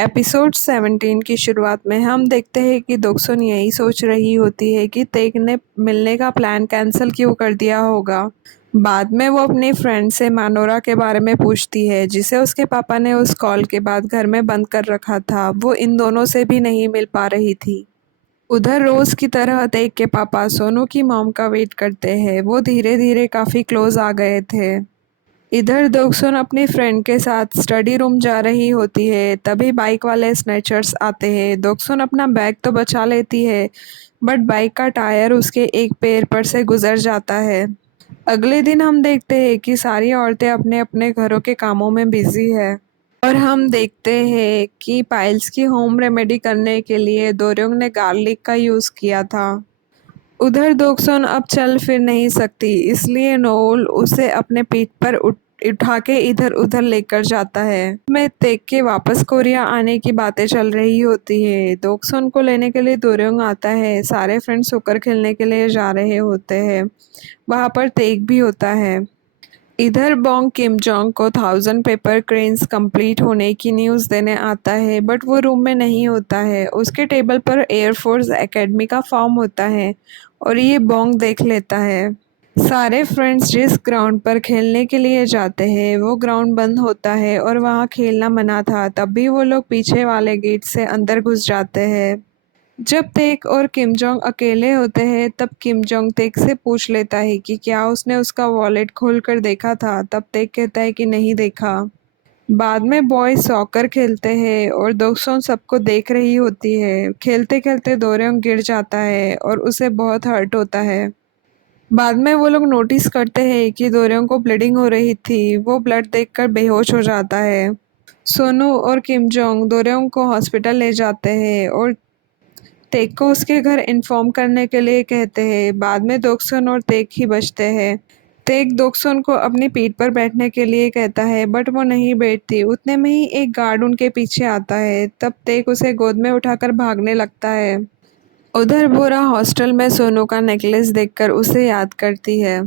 Episode 17 की शुरुआत में हम देखते हैं कि दोक्सुन यही सोच रही होती है कि तेग ने मिलने का प्लान कैंसिल क्यों कर दिया होगा। बाद में वो अपनी फ्रेंड से मानोरा के बारे में पूछती है जिसे उसके पापा ने उस कॉल के बाद घर में बंद कर रखा था। वो इन दोनों से भी नहीं मिल पा रही थी। उधर रोज की तरह तेग के पापा सोनू की मॉम का वेट करते हैं। वो धीरे धीरे काफी क्लोज आ गए थे। इधर दोक्सुन अपनी फ्रेंड के साथ स्टडी रूम जा रही होती है, तभी बाइक वाले स्नैचर्स आते हैं। दोक्सुन अपना बैग तो बचा लेती है, बट बाइक का टायर उसके एक पैर पर से गुजर जाता है। अगले दिन हम देखते हैं कि सारी औरतें अपने अपने घरों के कामों में बिजी है और हम देखते हैं कि पाइल्स की होम रेमेडी करने के लिए दोर्योंग ने गार्लिक का यूज किया था। उधर दोक्सुन अब चल फिर नहीं सकती, इसलिए नोल उसे अपने पीठ पर उठा के इधर उधर लेकर जाता है। मैं तेग के वापस कोरिया आने की बातें चल रही होती है। दोक्सुन को लेने के लिए दोर्योंग आता है। सारे फ्रेंड्स होकर खेलने के लिए जा रहे होते हैं। वहाँ पर तेग भी होता है। इधर बॉन्ग किम जोंग को 1000 पेपर क्रेन्स कंप्लीट होने की न्यूज़ देने आता है, बट वो रूम में नहीं होता है। उसके टेबल पर एयरफोर्स एकेडमी का फॉर्म होता है और ये बॉन्ग देख लेता है। सारे फ्रेंड्स जिस ग्राउंड पर खेलने के लिए जाते हैं वो ग्राउंड बंद होता है और वहाँ खेलना मना था। तब भी वो लोग पीछे वाले गेट से अंदर घुस जाते हैं। जब तेक और किम जोंग अकेले होते हैं तब किम जोंग तेक से पूछ लेता है कि क्या उसने उसका वॉलेट खोलकर देखा था। तब तेक कहता है कि नहीं देखा। बाद में बॉयज सॉकर खेलते हैं और दोस्तों सबको देख रही होती है। खेलते खेलते दोर्योंग गिर जाता है और उसे बहुत हर्ट होता है। बाद में वो लोग नोटिस करते हैं कि दोर्योंग को ब्लीडिंग हो रही थी। वो ब्लड देखकर बेहोश हो जाता है। सोनू और किम जोंग दोर्योंग को हॉस्पिटल ले जाते हैं और तेक को उसके घर इन्फॉर्म करने के लिए कहते हैं। बाद में दोक्सुन और तेक ही बचते हैं। तेक दोक्सुन को अपनी पीठ पर बैठने के लिए कहता है, बट वो नहीं बैठती। उतने में ही एक गार्ड उनके पीछे आता है। तब तेक उसे गोद में उठाकर भागने लगता है। उधर बोरा हॉस्टल में सोनू का नेकलेस देखकर उसे याद करती है।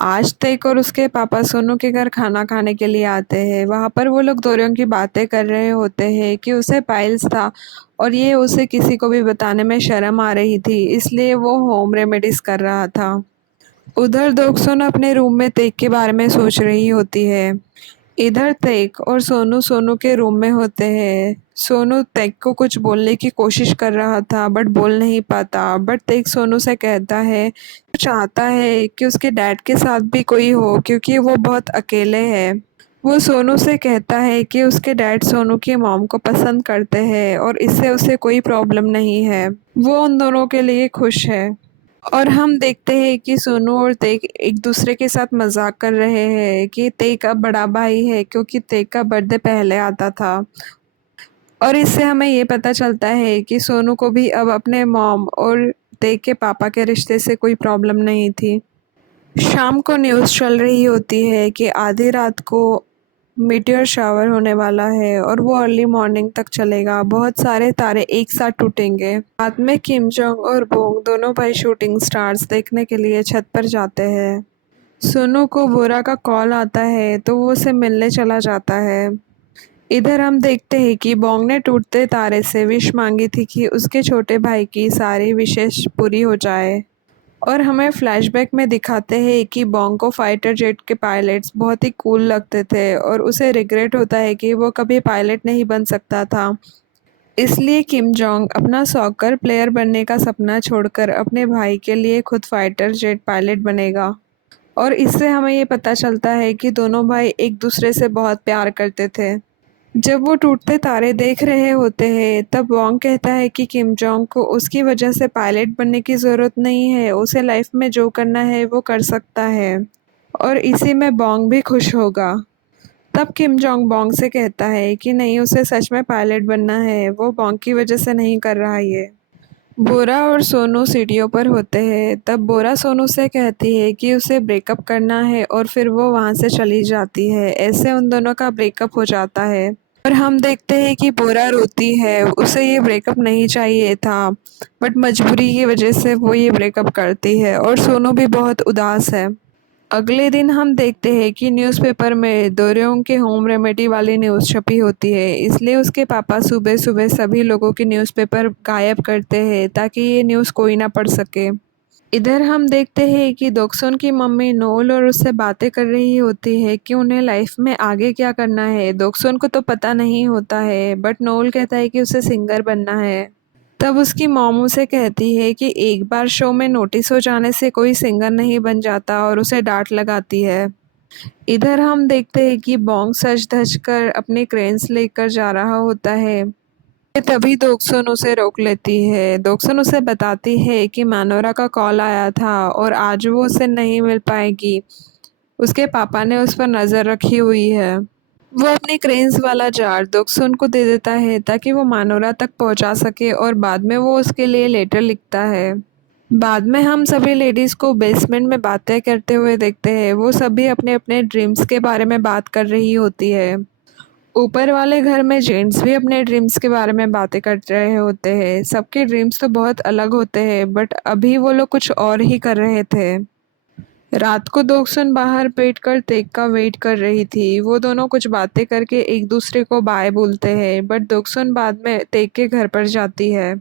आज तेक और उसके पापा सोनू के घर खाना खाने के लिए आते हैं। वहाँ पर वो लोग दोर्यों की बातें कर रहे होते हैं कि उसे पाइल्स था और ये उसे किसी को भी बताने में शर्म आ रही थी, इसलिए वो होम रेमेडीज कर रहा था। उधर दोक्सुन अपने रूम में तेक के बारे में सोच रही होती है। इधर तेक और सोनू सोनू के रूम में होते हैं। सोनू तेक को कुछ बोलने की कोशिश कर रहा था बट बोल नहीं पाता। बट तेक सोनू से कहता है वो चाहता है कि उसके डैड के साथ भी कोई हो क्योंकि वो बहुत अकेले है। वो सोनू से कहता है कि उसके डैड सोनू की मॉम को पसंद करते हैं और इससे उसे कोई प्रॉब्लम नहीं है। वो उन दोनों के लिए खुश है। और हम देखते हैं कि सोनू और तेक एक दूसरे के साथ मजाक कर रहे हैं कि तेक अब बड़ा भाई है क्योंकि तेक का बर्थडे पहले आता था। और इससे हमें ये पता चलता है कि सोनू को भी अब अपने मॉम और तेक के पापा के रिश्ते से कोई प्रॉब्लम नहीं थी। शाम को न्यूज़ चल रही होती है कि आधी रात को मीटियोर शावर होने वाला है और वो अर्ली मॉर्निंग तक चलेगा। बहुत सारे तारे एक साथ टूटेंगे। बाद में किम जोंग और बोंग दोनों भाई शूटिंग स्टार्स देखने के लिए छत पर जाते हैं। सुनु को बोरा का कॉल आता है तो वो उसे मिलने चला जाता है। इधर हम देखते हैं कि बोंग ने टूटते तारे से विश मांगी थी कि उसके छोटे भाई की सारी विशेष पूरी हो जाए। और हमें फ्लैशबैक में दिखाते हैं कि बोंग को फाइटर जेट के पायलट्स बहुत ही कूल लगते थे और उसे रिग्रेट होता है कि वो कभी पायलट नहीं बन सकता था। इसलिए किम जोंग अपना सॉकर प्लेयर बनने का सपना छोड़कर अपने भाई के लिए खुद फाइटर जेट पायलट बनेगा। और इससे हमें ये पता चलता है कि दोनों भाई एक दूसरे से बहुत प्यार करते थे। जब वो टूटते तारे देख रहे होते हैं तब वोंग कहता है कि किम जोंग को उसकी वजह से पायलट बनने की ज़रूरत नहीं है। उसे लाइफ में जो करना है वो कर सकता है और इसी में बोंग भी खुश होगा। तब किम जोंग बोंग से कहता है कि नहीं, उसे सच में पायलट बनना है। वो बोंग की वजह से नहीं कर रहा ये। बोरा और सोनू सीढ़ियों पर होते हैं। तब बोरा सोनू से कहती है कि उसे ब्रेकअप करना है और फिर वो वहाँ से चली जाती है। ऐसे उन दोनों का ब्रेकअप हो जाता है और हम देखते हैं कि बोरा रोती है। उसे ये ब्रेकअप नहीं चाहिए था बट मजबूरी की वजह से वो ये ब्रेकअप करती है और सोनू भी बहुत उदास है। अगले दिन हम देखते हैं कि न्यूज़पेपर में दोरयोंग के होम रेमेडी वाली न्यूज़ छपी होती है, इसलिए उसके पापा सुबह-सुबह सभी लोगों की न्यूज़पेपर गायब करते हैं ताकि ये न्यूज़ कोई ना पढ़ सके। इधर हम देखते हैं कि दोक्सुन की मम्मी नोल और उससे बातें कर रही होती है कि उन्हें लाइफ में आगे क्या करना है। दोक्सुन को तो पता नहीं होता है, बट नोल कहता है कि उसे सिंगर बनना है। तब उसकी मॉम उसे कहती है कि एक बार शो में नोटिस हो जाने से कोई सिंगर नहीं बन जाता और उसे डांट लगाती है। इधर हम देखते हैं कि बॉन्ग सज धज कर अपने क्रेन्स लेकर जा रहा होता है। तभी दोक्सुन उसे रोक लेती है। दोक्सुन उसे बताती है कि मानोरा का कॉल आया था और आज वो उसे नहीं मिल पाएगी। उसके पापा ने उस पर नज़र रखी हुई है। वो अपने क्रेन्स वाला जार दोक्सुन को दे देता है ताकि वो मानोरा तक पहुंचा सके और बाद में वो उसके लिए लेटर लिखता है। बाद में हम सभी लेडीज़ को बेसमेंट में बातें करते हुए देखते हैं। वो सभी अपने अपने ड्रीम्स के बारे में बात कर रही होती है। ऊपर वाले घर में जेंट्स भी अपने ड्रीम्स के बारे में बातें कर रहे होते हैं। सबके ड्रीम्स तो बहुत अलग होते हैं, बट अभी वो लोग कुछ और ही कर रहे थे। रात को दोक्सुन बाहर बैठकर तेग का वेट कर रही थी। वो दोनों कुछ बातें करके एक दूसरे को बाय बोलते हैं, बट दोक्सुन बाद में तेग के घर पर जाती है।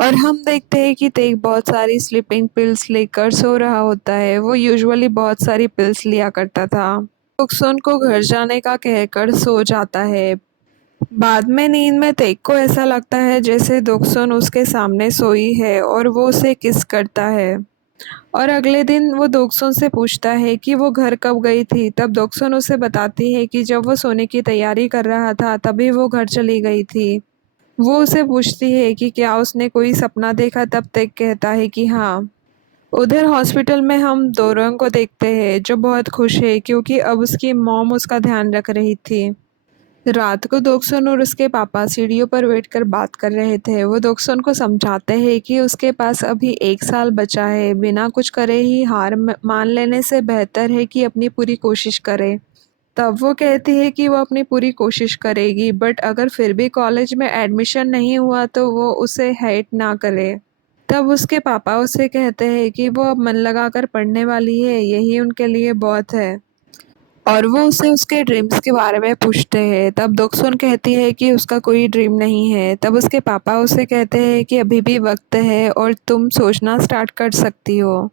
और हम देखते हैं कि तेग बहुत सारी स्लीपिंग पिल्स लेकर सो रहा होता है। वो यूजुअली बहुत सारी पिल्स लिया करता था। दोक्सुन को घर जाने का कहकर सो जाता है। बाद में नींद में तेग को ऐसा लगता है जैसे दोक्सुन उसके सामने सोई है और वो उसे किस करता है। और अगले दिन वो दोक्सुन से पूछता है कि वो घर कब गई थी। तब दोक्सुन उसे बताती है कि जब वो सोने की तैयारी कर रहा था तभी वो घर चली गई थी। वो उसे पूछती है कि क्या उसने कोई सपना देखा। तब तेग कहता है कि हाँ। उधर हॉस्पिटल में हम दोरोंग को देखते हैं जो बहुत खुश है क्योंकि अब उसकी मॉम उसका ध्यान रख रही थी। रात को दोक्सुन और उसके पापा सीढ़ियों पर बैठकर बात कर रहे थे। वो दोक्सुन को समझाते हैं कि उसके पास अभी 1 साल बचा है। बिना कुछ करे ही हार मान लेने से बेहतर है कि अपनी पूरी कोशिश करे। तब वो कहती है कि वो अपनी पूरी कोशिश करेगी, बट अगर फिर भी कॉलेज में एडमिशन नहीं हुआ तो वो उसे हेट ना करे। तब उसके पापा उसे कहते हैं कि वो अब मन लगाकर पढ़ने वाली है, यही उनके लिए बहुत है। और वो उसे उसके ड्रीम्स के बारे में पूछते हैं। तब दोक्सुन कहती है कि उसका कोई ड्रीम नहीं है। तब उसके पापा उसे कहते हैं कि अभी भी वक्त है और तुम सोचना स्टार्ट कर सकती हो।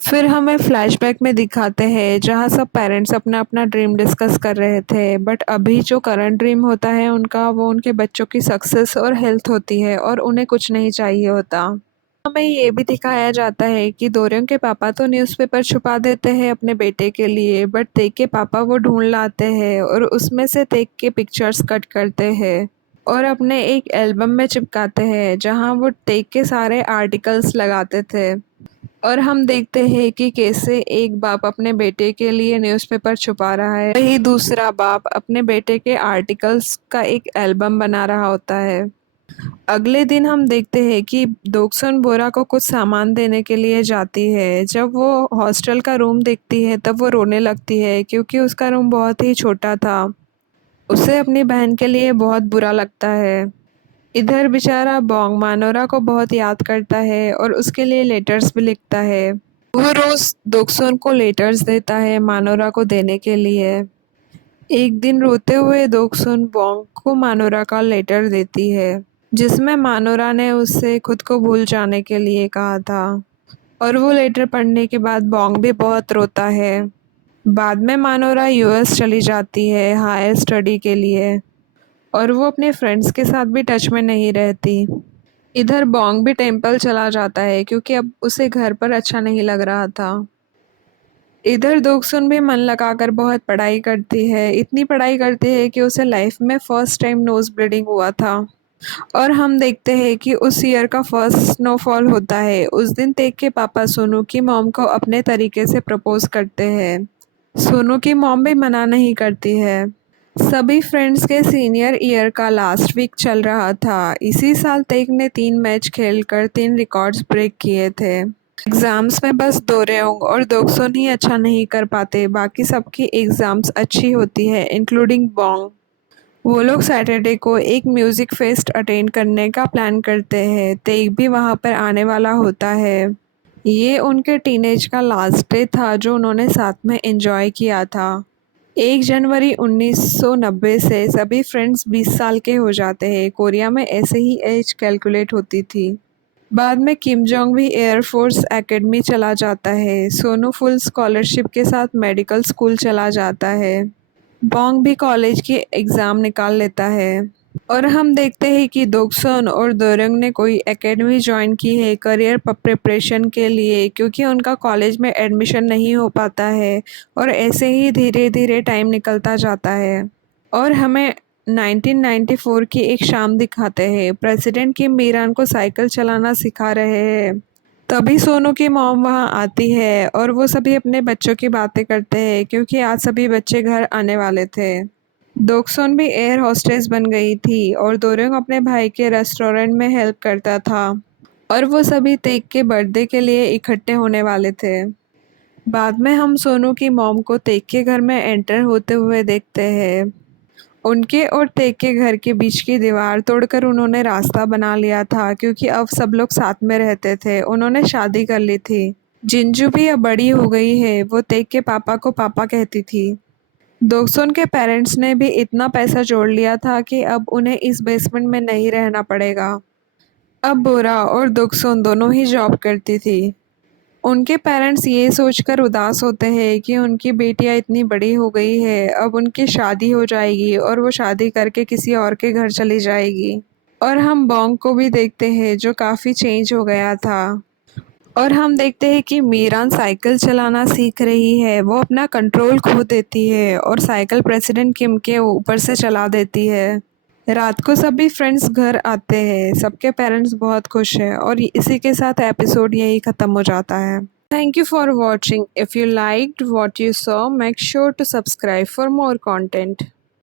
फिर हमें फ्लैशबैक में दिखाते हैं जहाँ सब पेरेंट्स अपना अपना ड्रीम डिस्कस कर रहे थे, बट अभी जो करंट ड्रीम होता है उनका, वो उनके बच्चों की सक्सेस और हेल्थ होती है और उन्हें कुछ नहीं चाहिए होता। हमें ये भी दिखाया जाता है कि दोरेंग के पापा तो न्यूज़पेपर छुपा देते हैं अपने बेटे के लिए, बट तेग के पापा वो ढूंढ लाते हैं और उसमें से तेग के पिक्चर्स कट करते हैं और अपने एक एल्बम में चिपकाते हैं जहां वो तेग के सारे आर्टिकल्स लगाते थे। और हम देखते हैं कि कैसे एक बाप अपने बेटे के लिए न्यूज़पेपर छुपा रहा है, वही दूसरा बाप अपने बेटे के आर्टिकल्स का एक एल्बम बना रहा होता है। अगले दिन हम देखते हैं कि दोक्सुन बोरा को कुछ सामान देने के लिए जाती है। जब वो हॉस्टल का रूम देखती है तब वो रोने लगती है क्योंकि उसका रूम बहुत ही छोटा था। उसे अपनी बहन के लिए बहुत बुरा लगता है। इधर बेचारा बॉन्ग मानोरा को बहुत याद करता है और उसके लिए लेटर्स भी लिखता है। वो रोज दोक्सुन को लेटर्स देता है मानोरा को देने के लिए। एक दिन रोते हुए दोक्सुन बॉन्ग को मानोरा का लेटर देती है जिसमें मानोरा ने उससे खुद को भूल जाने के लिए कहा था। और वो लेटर पढ़ने के बाद बॉन्ग भी बहुत रोता है। बाद में मानोरा यूएस चली जाती है हायर स्टडी के लिए और वो अपने फ्रेंड्स के साथ भी टच में नहीं रहती। इधर बॉन्ग भी टेम्पल चला जाता है क्योंकि अब उसे घर पर अच्छा नहीं लग रहा था। इधर दोक्सुन भी मन लगाकर बहुत पढ़ाई करती है। इतनी पढ़ाई करती है कि उसे लाइफ में फर्स्ट टाइम नोज ब्लीडिंग हुआ था। और हम देखते हैं कि उस ईयर का फर्स्ट स्नोफॉल होता है। उस दिन तेग के पापा सोनू की मॉम को अपने तरीके से प्रपोज करते हैं। सोनू की मॉम भी मना नहीं करती है। सभी फ्रेंड्स के सीनियर ईयर का लास्ट वीक चल रहा था। इसी साल तेग ने 3 मैच खेलकर 3 रिकॉर्ड्स ब्रेक किए थे। एग्ज़ाम्स में बस दोरेओंग और दोक्सुन ही अच्छा नहीं कर पाते, बाकी सबकी एग्ज़ाम्स अच्छी होती है इंक्लूडिंग बॉन्ग। वो लोग सैटरडे को एक म्यूज़िक फेस्ट अटेंड करने का प्लान करते हैं। तेग भी वहाँ पर आने वाला होता है। ये उनके टीनेज का लास्ट डे था जो उन्होंने साथ में एंजॉय किया था। 1 जनवरी 1990 से सभी फ्रेंड्स 20 साल के हो जाते हैं। कोरिया में ऐसे ही एज कैलकुलेट होती थी। बाद में किम जोंग भी एयरफोर्स एकेडमी चला जाता है। सोनू फुल स्कॉलरशिप के साथ मेडिकल स्कूल चला जाता है। बॉन्ग भी कॉलेज की एग्ज़ाम निकाल लेता है। और हम देखते हैं कि दोगसन और दोरंग ने कोई एकेडमी ज्वाइन की है करियर प्रिपरेशन के लिए, क्योंकि उनका कॉलेज में एडमिशन नहीं हो पाता है और ऐसे ही धीरे धीरे टाइम निकलता जाता है। और हमें 1994 की एक शाम दिखाते हैं। प्रेसिडेंट किम ईरान को साइकिल चलाना सिखा रहे हैं। तभी सोनू की मॉम वहाँ आती है और वो सभी अपने बच्चों की बातें करते हैं, क्योंकि आज सभी बच्चे घर आने वाले थे। दोक्सोन भी एयर होस्टेस बन गई थी और दोरेंग अपने भाई के रेस्टोरेंट में हेल्प करता था। और वो सभी तेग के बर्थडे के लिए इकट्ठे होने वाले थे। बाद में हम सोनू की मॉम को तेग के घर में एंटर होते हुए देखते हैं। उनके और तेग के घर के बीच की दीवार तोड़कर उन्होंने रास्ता बना लिया था, क्योंकि अब सब लोग साथ में रहते थे। उन्होंने शादी कर ली थी। जिंजू भी अब बड़ी हो गई है। वो तेग के पापा को पापा कहती थी। दोगसोन के पेरेंट्स ने भी इतना पैसा जोड़ लिया था कि अब उन्हें इस बेसमेंट में नहीं रहना पड़ेगा। अब बोरा और दोगसोन दोनों ही जॉब करती थी। उनके पेरेंट्स ये सोचकर उदास होते हैं कि उनकी बेटियां इतनी बड़ी हो गई है, अब उनकी शादी हो जाएगी और वो शादी करके किसी और के घर चली जाएगी। और हम बॉन्ग को भी देखते हैं जो काफ़ी चेंज हो गया था। और हम देखते हैं कि मीरान साइकिल चलाना सीख रही है। वो अपना कंट्रोल खो देती है और साइकिल प्रेसिडेंट किम के ऊपर से चला देती है। रात को सभी फ्रेंड्स घर आते हैं। सबके पेरेंट्स बहुत खुश हैं और इसी के साथ एपिसोड यही ख़त्म हो जाता है। Thank you for watching. If you liked what you saw, make sure to subscribe for more content.